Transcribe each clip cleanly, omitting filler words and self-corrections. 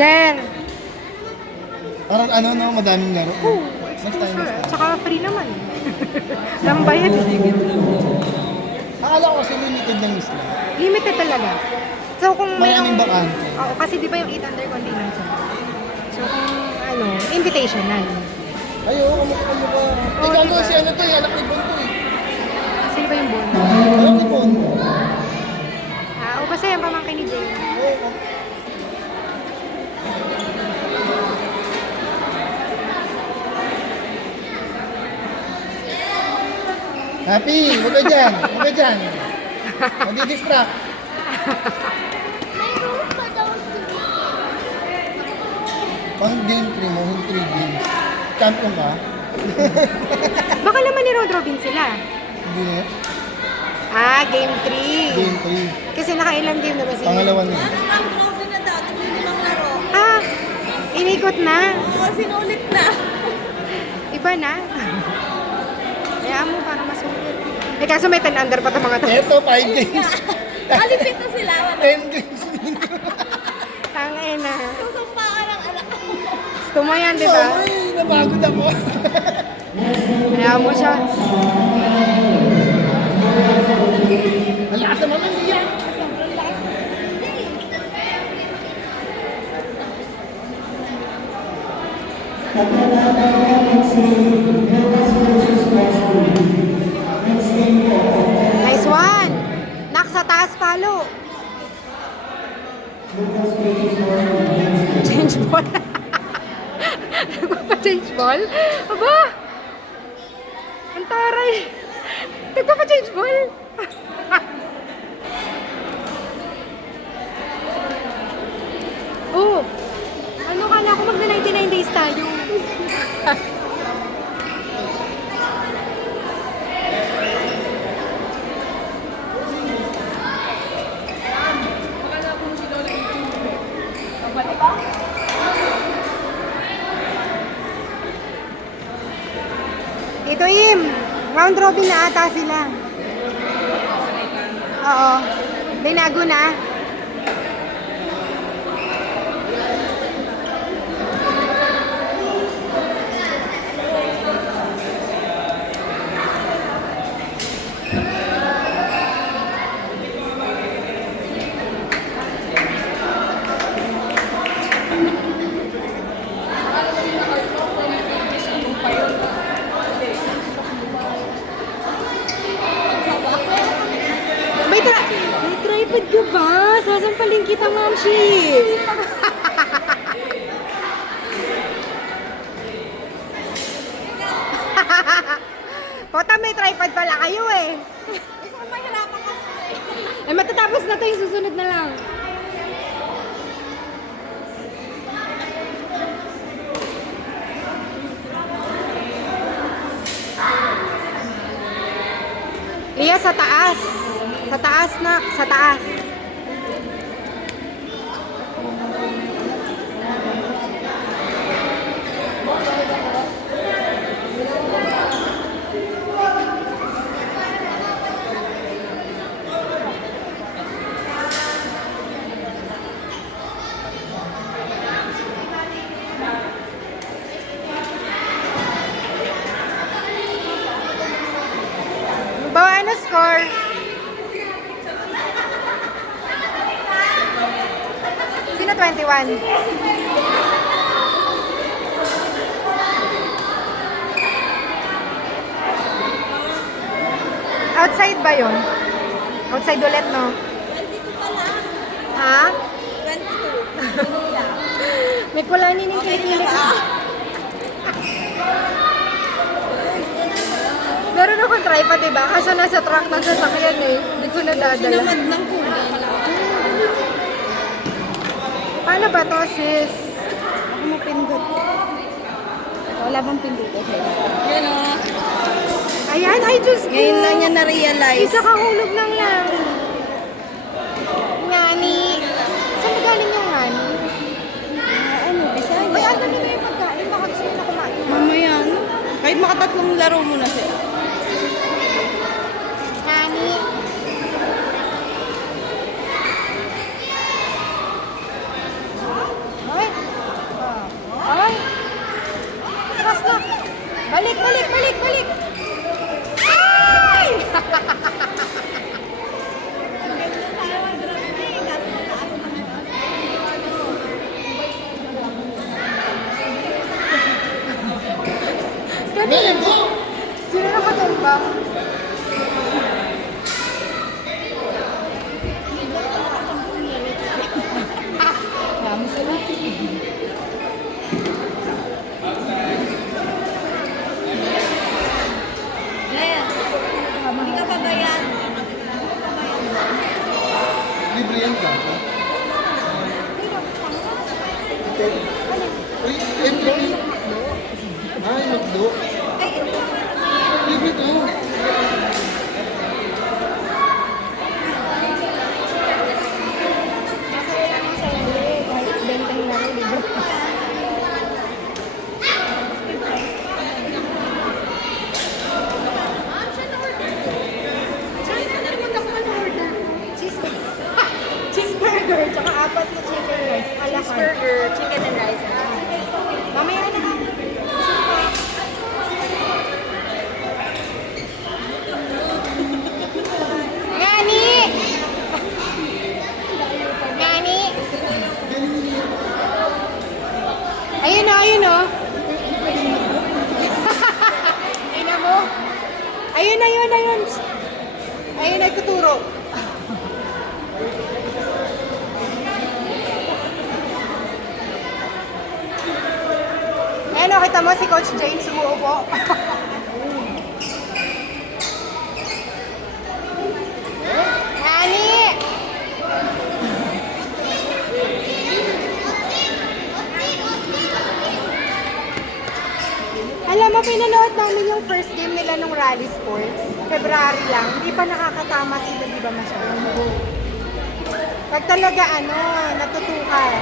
Sir! Parang ano, no, madaming laro. Oh, Next time, exposure. next time. Tsaka free naman. Lambayad. Akala ko kasi limited lang isla. Limited talaga. So kung Maraming mayroong- bakante. Oo, kasi di ba yung 8 under containers? So kung ano, invitational. Ay, oo, kamukha mo ba? Oo, Ikaw diba? si ano to eh, anak ni Bon to eh. Sino ba yung bon? Anak ni Bon. O basta yung pamangkin ni Jay. Oo. Happy, huwag ka dyan. Huwag ka dyan. Madi-distract. Pang game 3 mo, yung 3 games. Champion ka? Baka naman ni Road Robin sila. Hindi na. Game 3. Game 3. Kasi nakailang game na ba sila? Pangalawa na. Ano ang trophy na dati nung hindi lang laro? Inikot na. Oo, sinulit na. Iba na. Kaya mo para masulit. Kaso may 10 under pa itong mga to. Eto, 5 games. Malipit na sila. 10 games. Tangay na. Susumpa ka ng anak ko. Gusto mo yan, di ba? Ay, napagod ako. Kaya mo siya. Ang lakas naman ang iyak. Nice one. Nak sa taas palo. Change ball. Nagpapa-change ball? Aba! Ang taray. Nagpapa-change ball? Oh! Ano kala ko magna 99 days tayo? Ito Im, round robin na ata sila. Oo. Binago na. May tripod ka ba? Sasampalin kita, Mamshi. Pota, may tripod pala kayo eh. Isang mahirapan ka pa eh. Ay, matatapos na to yung susunod na lang. Iya, sa taas. Sa taas na, sa taas. Bawa ano score? Sino 21? Outside ba yun? Outside ulit, no? 22 pala. Ha? 22. May kulani ng kilikili. Meron akong tripod, diba? Kaso nasa truck ng sasakyan eh. Hindi ko nadadala. Sinamad ng kulay. Paano ba to, sis? Ako mapindot. Wala bang pindot kasi? Yan o. Ayan, ay Diyos ko. Ngayon lang niya na-realize. Isa kahulog lang lang. Ngani. Saan ba galing yung ngani? Ano, Bisaya. Ay, ano nila yung pagkain? Baka gusto nila kumain. Mamaya, no? Kahit makatatlong laro mo na sila. Ngani. Ay, yan ka. Uy, MVP. Ay, magdo. Libre to. Masaya naman sa hindi. Kahit benteng na rin, libre. Cheeseburger, tsaka 4 na chicken rice. Cheeseburger, chicken and rice. Mamaya na ka. Ngani! Ngani! Ayun o, ayun o. Ina mo. Ayun, ayun, ayun. Ayun, nagtuturo. Ayun o, kita mo si Coach James umuupo. Ngani! Alam mo, pinanood namin yung first game nila nung Rally Sports. February lang. Hindi pa nakakatama sila, di ba masyado? Pag talaga, natutukan.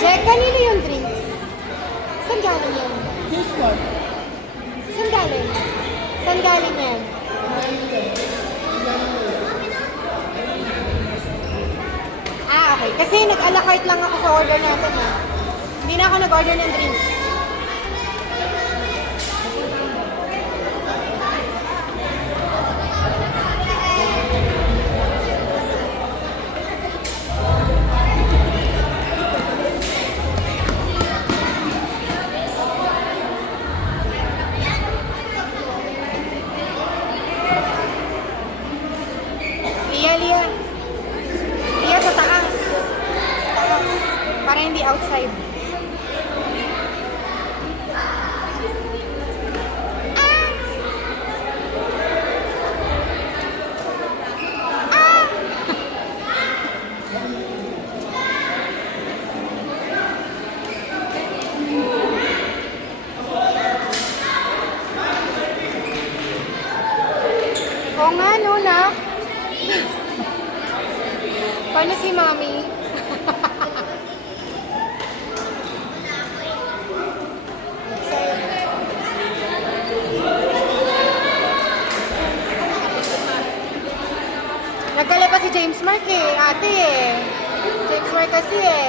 Jack, kanino yung drinks? Saan galing yan? This one. Saan galing? Saan galing yan? Ah, okay. Kasi nag-a la carte lang ako sa order natin, ha. Hindi na ako nag-order ng drinks. Lia, Lia. Lia, sa taas. Sa taas. Para hindi outside. Oo nga, no, nak. Paano si Mami? Nagkala pa si James Mark eh, ate eh. James Mark kasi eh.